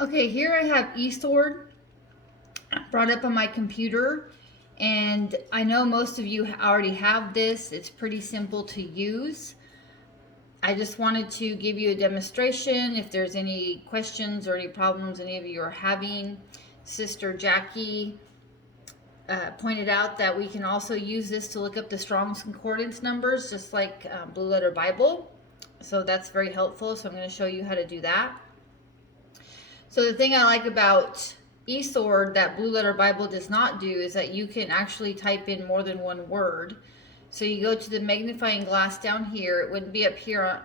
Okay, here I have eSword brought up on my computer, and I know most of you already have this. It's pretty simple to use. I just wanted to give you a demonstration. If there's any questions or any problems any of you are having, Sister Jackie pointed out that we can also use this to look up the Strong's Concordance numbers, just like Blue Letter Bible. So that's very helpful. So I'm going to show you how to do that. So the thing I like about eSword that Blue Letter Bible does not do is that you can actually type in more than one word. So you go to the magnifying glass down here. It wouldn't be up here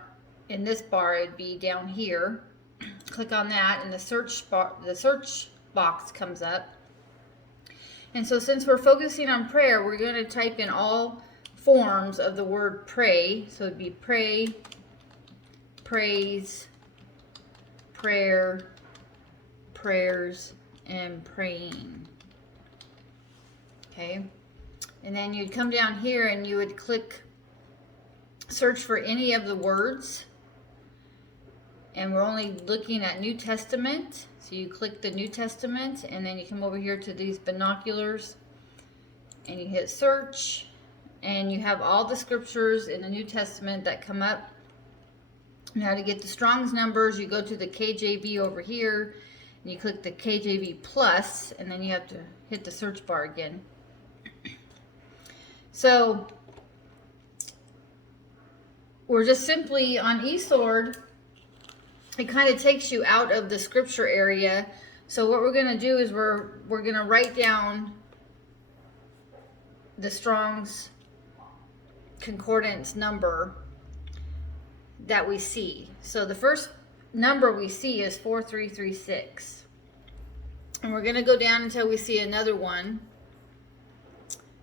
in this bar. It would be down here. Click on that, and the search box comes up. And so since we're focusing on prayer, we're going to type in all forms of the word pray. So it'd be pray, praise, prayer, prayers, and praying. Okay. And then you'd come down here and you would click search for any of the words. And we're only looking at New Testament. So you click the New Testament, and then you come over here to these binoculars and you hit search, and you have all the scriptures in the New Testament that come up. Now to get the Strong's numbers, you go to the KJV over here and you click the KJV plus, and then you have to hit the search bar again. So we're just simply on eSword. It kind of takes you out of the scripture area. So what we're going to do is we're going to write down the Strong's Concordance number that we see. So the first number we see is 4336. And we're going to go down until we see another one.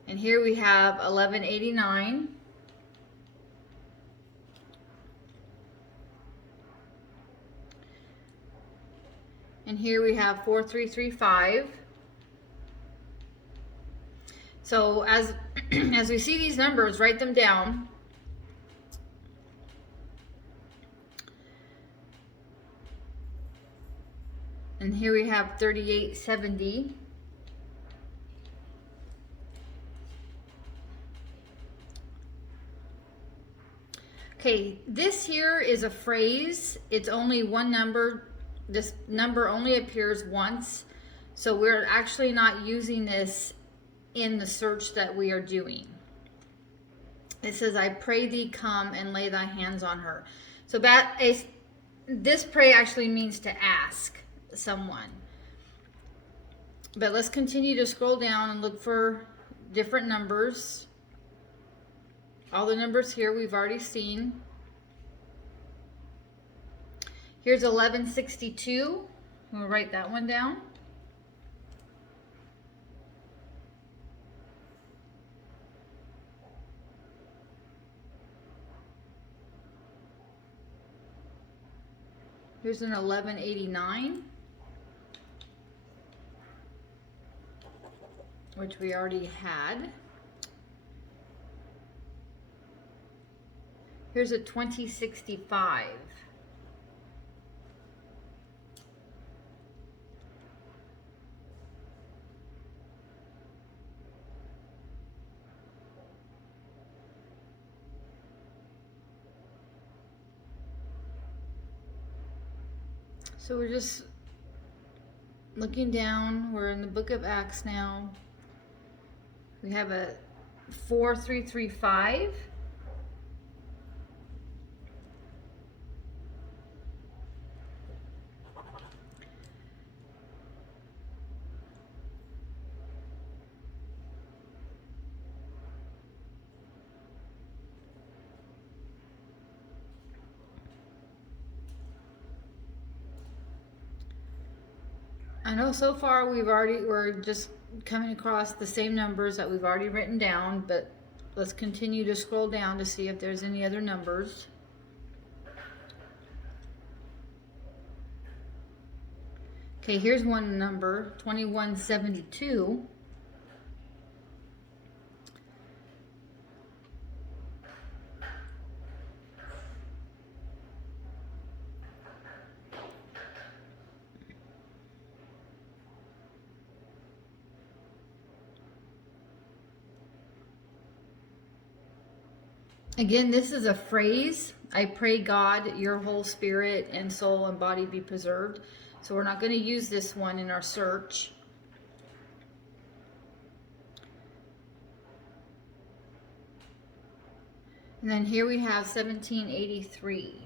And here we have 1189. And here we have 4335. So as we see these numbers, write them down. And here we have 3870. Okay, this here is a phrase. It's only one number. This number only appears once. So we're actually not using this in the search that we are doing. It says, I pray thee come and lay thy hands on her. So this pray actually means to ask someone. But let's continue to scroll down and look for different numbers. All the numbers here we've already seen. Here's 1162. We'll write that one down. Here's an 1189, which we already had. Here's a 2065. So we're just looking down. We're in the book of Acts now. We have a 4335. I know so far we're just coming across the same numbers that we've already written down, but let's continue to scroll down to see if there's any other numbers. Okay, here's one number, 2172. Again, this is a phrase. I pray God, your whole spirit and soul and body be preserved. So we're not going to use this one in our search. And then here we have 1783.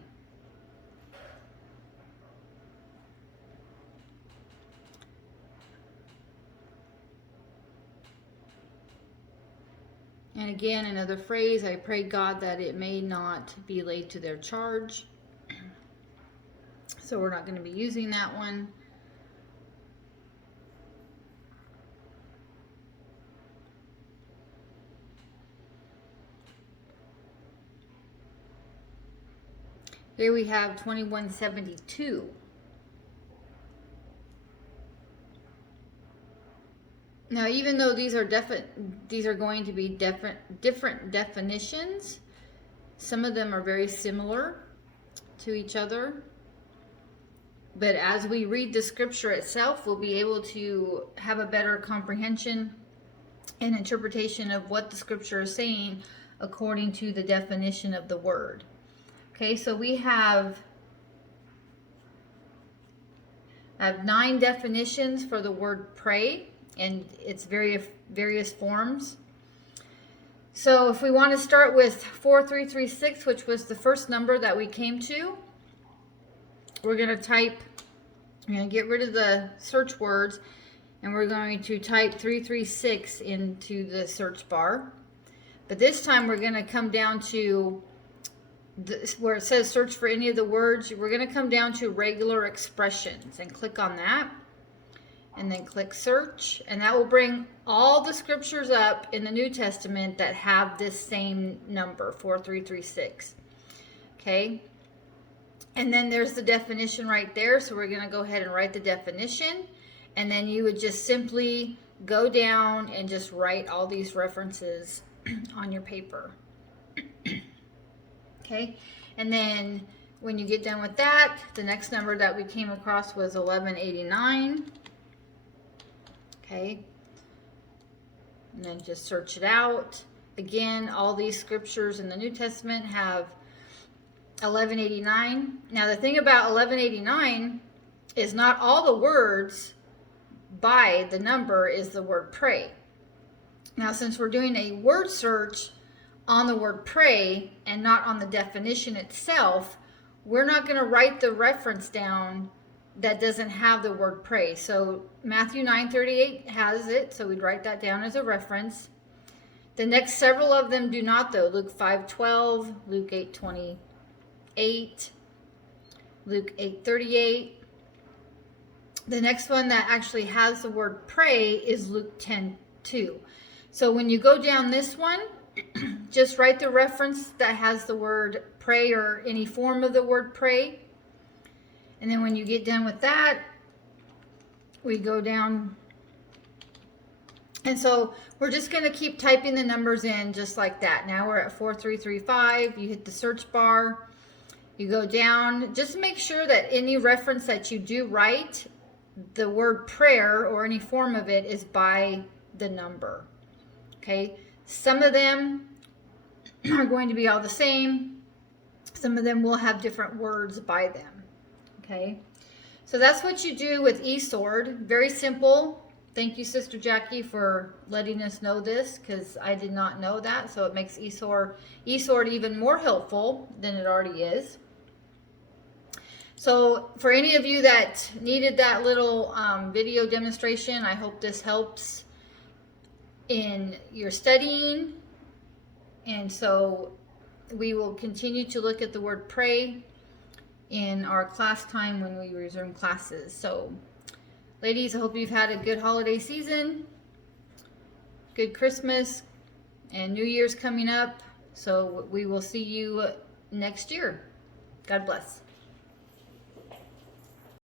And again, another phrase, I pray God that it may not be laid to their charge. So we're not going to be using that one. Here we have 2172. Now, even though these are going to be different definitions, some of them are very similar to each other. But as we read the scripture itself, we'll be able to have a better comprehension and interpretation of what the scripture is saying according to the definition of the word. Okay, so we have 9 definitions for the word pray and its various forms. So if we want to start with 4336, which was the first number that we came to, we're going to get rid of the search words, and we're going to type 336 into the search bar. But this time we're going to come down to where it says search for any of the words. We're going to come down to regular expressions and click on that, and then click search, and that will bring all the scriptures up in the New Testament that have this same number, 4336. Okay, and then there's the definition right there. So we're going to go ahead and write the definition, and then you would just simply go down and just write all these references on your paper. Okay, and then when you get done with that, the next number that we came across was 1189. Okay, and then just search it out. Again, all these scriptures in the New Testament have 1189. Now, the thing about 1189 is not all the words by the number is the word pray. Now, since we're doing a word search on the word pray and not on the definition itself, we're not going to write the reference down that doesn't have the word pray. So Matthew 9:38 has it, so we'd write that down as a reference. The next several of them do not, though. Luke 5:12, Luke 8:28, Luke 8:38. The next one that actually has the word pray is Luke 10:2. So when you go down this one, just write the reference that has the word pray or any form of the word pray. And then when you get done with that, we go down. And so we're just going to keep typing the numbers in just like that. Now we're at 4335. You hit the search bar. You go down. Just make sure that any reference that you do write, the word prayer or any form of it is by the number. Okay. Some of them are going to be all the same. Some of them will have different words by them. Okay. So that's what you do with eSword. Very simple. Thank you, Sister Jackie, for letting us know this, because I did not know that. So it makes eSword even more helpful than it already is. So for any of you that needed that little video demonstration, I hope this helps in your studying. And so we will continue to look at the word pray in our class time when we resume classes. So ladies, I hope you've had a good holiday season, good Christmas, and New Year's coming up. So we will see you next year. God bless.